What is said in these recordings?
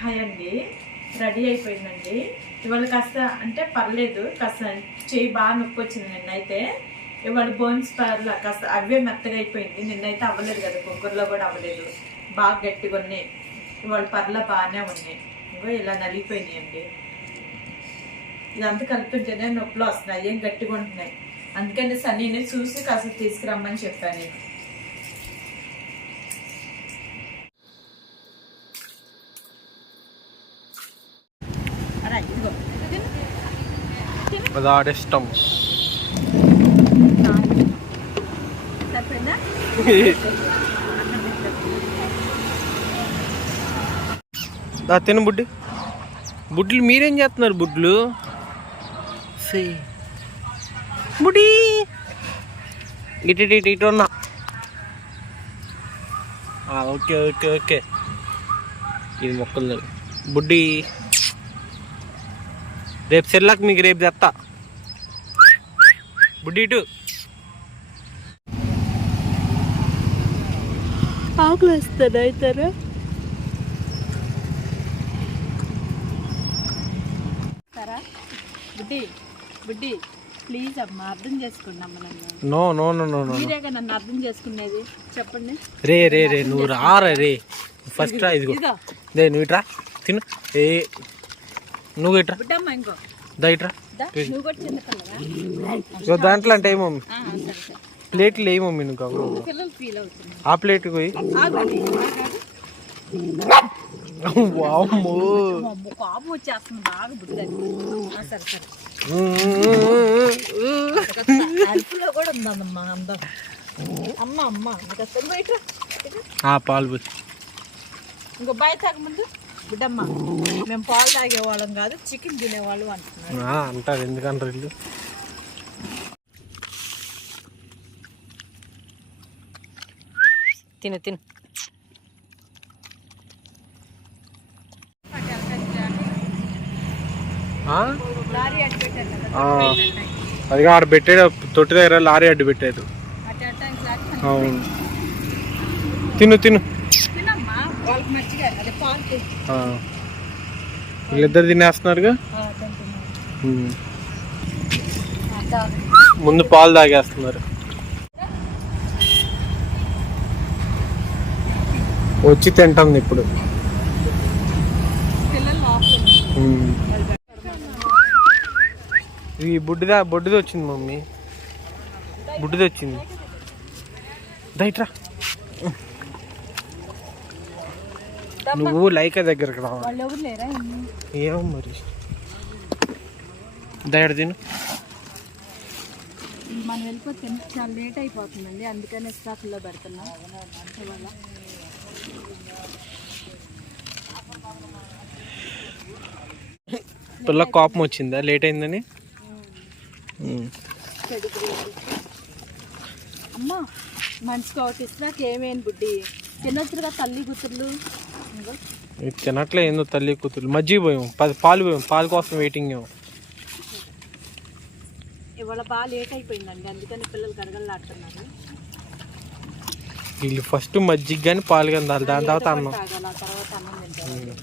Hi అండి, ready అయిపోయిందండి. ఇవాళ కాస్త అంటే పర్లేదు, కాస్త చేయి బాగా నొప్పి వచ్చింది. నిన్నైతే ఇవాళ బోన్స్ పర్లా కాస్త అవే మెత్తగా అయిపోయింది. నిన్నైతే అవ్వలేదు కదా, కుక్కర్లో కూడా అవ్వలేదు, బాగా గట్టిగా ఉన్నాయి. ఇవాళ పర్లా బాగానే ఉన్నాయి. ఇంకో ఇలా నలిగిపోయినాయి అండి. ఇదంతా కలుపుతుంటేనే నొప్పులు వస్తున్నాయి, ఏం గట్టిగా ఉంటున్నాయి. అందుకని సన్నీని చూసి కాస్త తీసుకురమ్మని చెప్పాను నేను. అది ఆడిష్టం. తిను బుడ్డి. బుడ్లు మీరేం చేస్తున్నారు? బుడ్లు బుడ్డి ఇటు ఉన్నా. Okay okay okay. ఇది మొక్కలు బుడ్డి. రేపు సెల్లాక్ మీకు రేపు తెస్తా. బుడ్డి ఇటు. ఆకులు వస్తాను అవుతారా? బుడ్డి బుడ్డి ప్లీజ్ అమ్మా, అర్థం చేసుకోండి అమ్మ. No no no no no, మీరేగా నన్ను అర్థం చేసుకునేది, చెప్పండి. రే రే రే నువ్వు రారా రే. ఫస్ట్ రా, ఇదిగో దే నువ్వు ఇట్రా తిను. ఏ నువ్వు ఇట్రా, బుడ్డమ్మ ఇంకో దా ఇట్రా. నువ్వు కూడా చిన్నపిల్లగా దాంట్లో అంటే ఏ మమ్మీ ప్లేట్లు ఏ మమ్మీ నువ్వు కావు. పిల్లలు ఫీల్ అవుతున్నారు. ఆ ప్లేట్ పోయి కోపం వచ్చేస్తుంది బాగా బుడ్డని. సరే సరే, అరుపులో కూడా ఉందమ్మా అందం. అమ్మ అమ్మ పాలు పోయి ఇంకో బాయ్ తాగముందు. బిడ్డమ్మ, మేము పాలు తాగేవాళ్ళం కాదు, చికెన్ తినేవాళ్ళం అంటున్నారు. అంటారు, ఎందుకంటారు ఇల్లు. తిను తిను. అది ఆడ పెట్టాడు, తొట్టి దగ్గర లారీ అడ్డు పెట్టాడు. అవును, తిను తిను. వీళ్ళిద్దరు తినేస్తున్నారుగా. ముందు పాలు తాగేస్తున్నారు. వచ్చి తింటుంది ఇప్పుడు. ఇది బొడ్డుది వచ్చింది మమ్మీ, బుడ్డిది వచ్చింది. దైట్రా, నువ్వు లైక దగ్గరకు రావాలి. ఏమో మరి, దయడ తిను. మనం వెళ్ళిపోతే చాలా లేట్ అయిపోతుందండి, అందుకనే స్టాక్లో పెడుతున్నాం. పిల్ల కోపం వచ్చిందా లేట్ అయిందని? అమ్మ మంచిగా ఒకటి ఇస్తున్నాక ఏమేమి బుడ్డి తినొచ్చుగా తల్లి కూతుర్లు. తినట్లే ఏందో తల్లి కూతురు. మజ్జిగ పోయాం, పాలు పోయాం, పాలు కోసం వెయిటింగ్. ఇవాళ బాగా లేట్ అయిపోయిందండి, అందుకని పిల్లలు గడగలాడుతున్నారు. వీళ్ళు ఫస్ట్ మజ్జిగ కానీ పాలు కానీ దాని తర్వాత అన్నం. తర్వాత అన్నం తింటారు.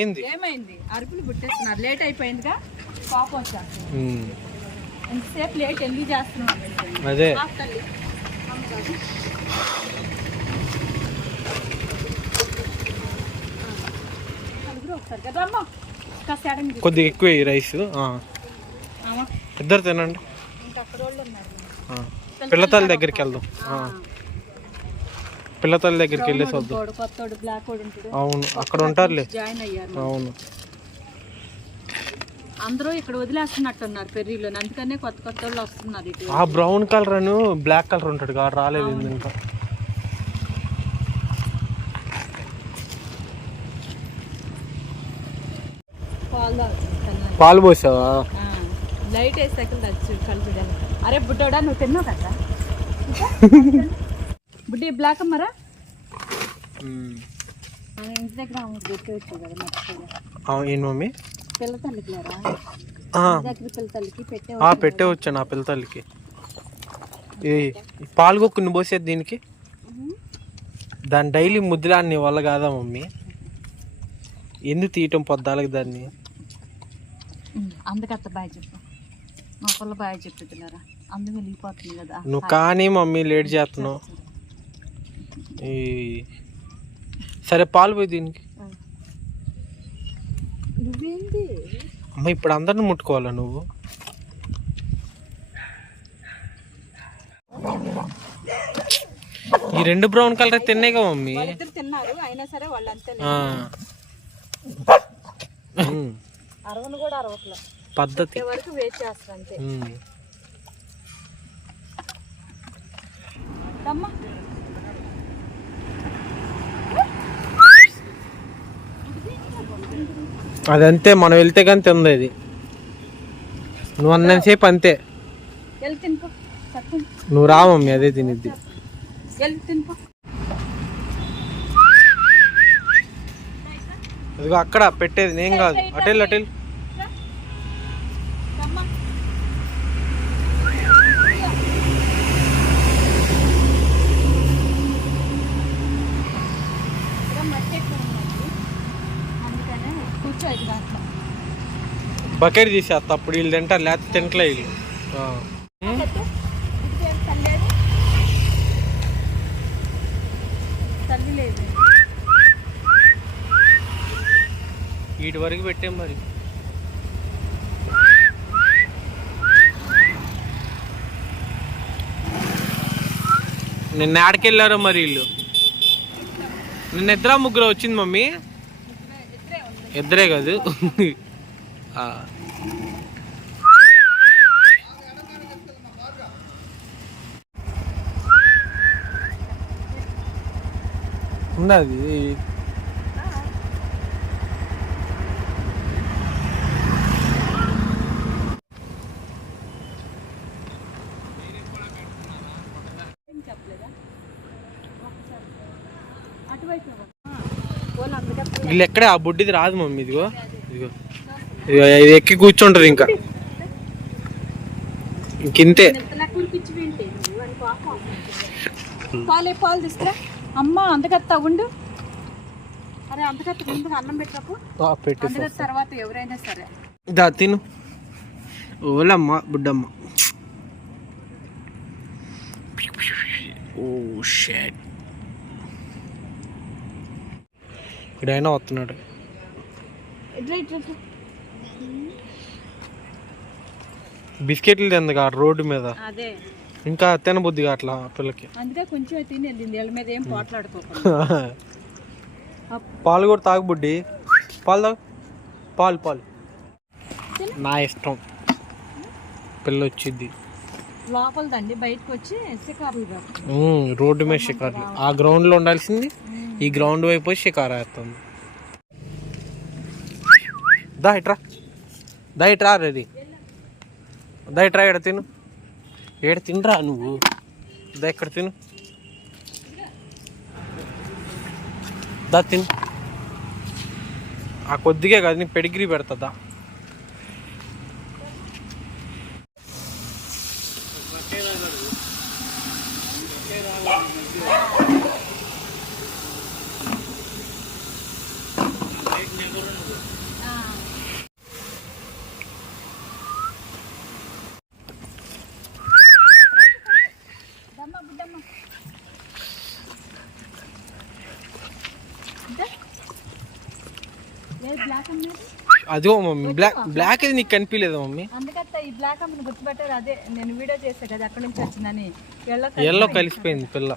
ఏంది ఏమైంది? అరుపులు పుట్టేస్తున్నారు, లేట్ అయిపోయిందిగా, కోపం వచ్చేస్తుంది. ఎంతసేపు లేట్ ఎందుకు చేస్తున్నాం? అదే కొద్దిగా ఎక్కువ రైస్. ఇద్దరు తినండి. పిల్లతల్లి దగ్గరికి వెళ్దాం. పిల్లతల్లి దగ్గరికి వెళ్ళేసి వద్దాం. అవును, అక్కడ ఉంటారులే. అవును, అందరూ ఇక్కడ వదిలేస్తున్నట్టున్నారు పెర్రీలో, అందుకనే కొత్త కొత్త వాళ్ళు వస్తున్నారు. ఆ బ్రౌన్ కలర్ అని బ్లాక్ కలర్ ఉంటాడు కదా, రాలేదు ఇంకా. పాలు పోసావా? లైట్ వేసాక కలిసి. అరే బుడ్డోడా, నువ్వు తిన్నావు కదా బుడ్డి. బ్లాక్ అమ్మరా ఇంటి దగ్గర ఏం మమ్మీ? పిల్ల తల్లికి లేరా? తల్లికి పెట్టే వచ్చాను ఆ పిల్ల తల్లికి. ఈ పాలుగొక్కుని పోసేది దీనికి, దాన్ని డైలీ ముద్దులాన్ని వల్ల కాదా మమ్మీ? ఎందుకు తీయటం పొద్దాలకి దాన్ని? అందుకత్త బాయ్ చెప్పు, మా పిల్ల బాయ్ చెప్తున్నారా, అందుకు వెళ్ళిపోతుంది కదా. నువ్వు కానీ మమ్మీ లేట్ చేస్తున్నావు. సరే పాలు పోయి దీనికి. నువ్వేంటి అమ్మ ఇప్పుడు అందరిని ముట్టుకోవాలా నువ్వు? ఈ 2 బ్రౌన్ కలర్ తిన్నాయిగా మమ్మీ. తిన్నారు అయినా సరే వాళ్ళు అంతే అరవను కూడా అరవట్లే పద్ధతి వరకు వెయిట్ చేస్తారు అంతే. అదంతే, మనం వెళ్తే కానీ తింది అది. నువ్వు అన్నంతసేపు అంతే. నువ్వు రా మమ్మీ, అదే తినిద్ది. అదిగో అక్కడ పెట్టేది నేను కాదు, అటెల్ అటెల్. బకెట్ తీసేస్తా, అప్పుడు వీళ్ళు తింటారు, లేకపోతే తింటలే వీళ్ళు. వీటి వరకు పెట్టాం మరి. నిన్న ఆడికెళ్ళారో మరి వీళ్ళు? నిన్న 2-3 వచ్చింది మమ్మీ. 2 కాదు. ఉన్నది వీళ్ళు ఎక్కడే. ఆ బుడ్డిది రాదు మమ్మీ. ఇదిగో ఇదిగో ఇదిగో, ఇది ఎక్కి కూర్చుంటది ఇంకా ఇంకింతే. పాలు తీసుకురా అమ్మా, అందుకత్తా ఉండు. అరే అందుకత్త ముందుగా అన్నం పెట్టకు, అందుకత్త తర్వాత ఎవరైనా సరే దా తిను. ఓలమ్మ బుడ్డమ్మ. ఓ షట్, ఇక్కడైనా వస్తున్నాడు. బిస్కెట్లు తింది రోడ్డు మీద, ఇంకా తినబుద్దిగా అట్లా పిల్లకి. అందుకే కొంచెం తిని వెళ్ళింది, వాళ్ళ మీద ఏం పోట్లాడుకోకుండా. పాలు కూడా తాగు బుడ్డి, పాలు తాగు. పాలు పాలు నా ఇష్టం. పిల్ల వచ్చింది లోపలదండి, బయటకు వచ్చి షికారులు. రోడ్డు మీద షికారులు. ఆ గ్రౌండ్ లో ఉండాల్సింది ఈ గ్రౌండ్ వైపు షికారు వేస్తుంది. దా ఇట్రా, దా ఇట్రా రెడీ, దా ఇట్రా. ఎక్కడ తిను, ఏడ తినరా నువ్వు, దా ఇక్కడ తిను, దా తిను. ఆ కొద్దిగా కాదు, నీకు పెడిగ్రీ పెడతా. అదో మమ్మీ, బ్లాక్ అది నీకు కనిపించలేదు మమ్మీ? అందుకత్త ఈ బ్లాక్ అమ్మని గుర్తుపెట్టారు. అదే నేను వీడియో చేసా కదా, అక్కడి నుంచి వచ్చిందని. ఎల్లో కలిసిపోయింది పిల్ల.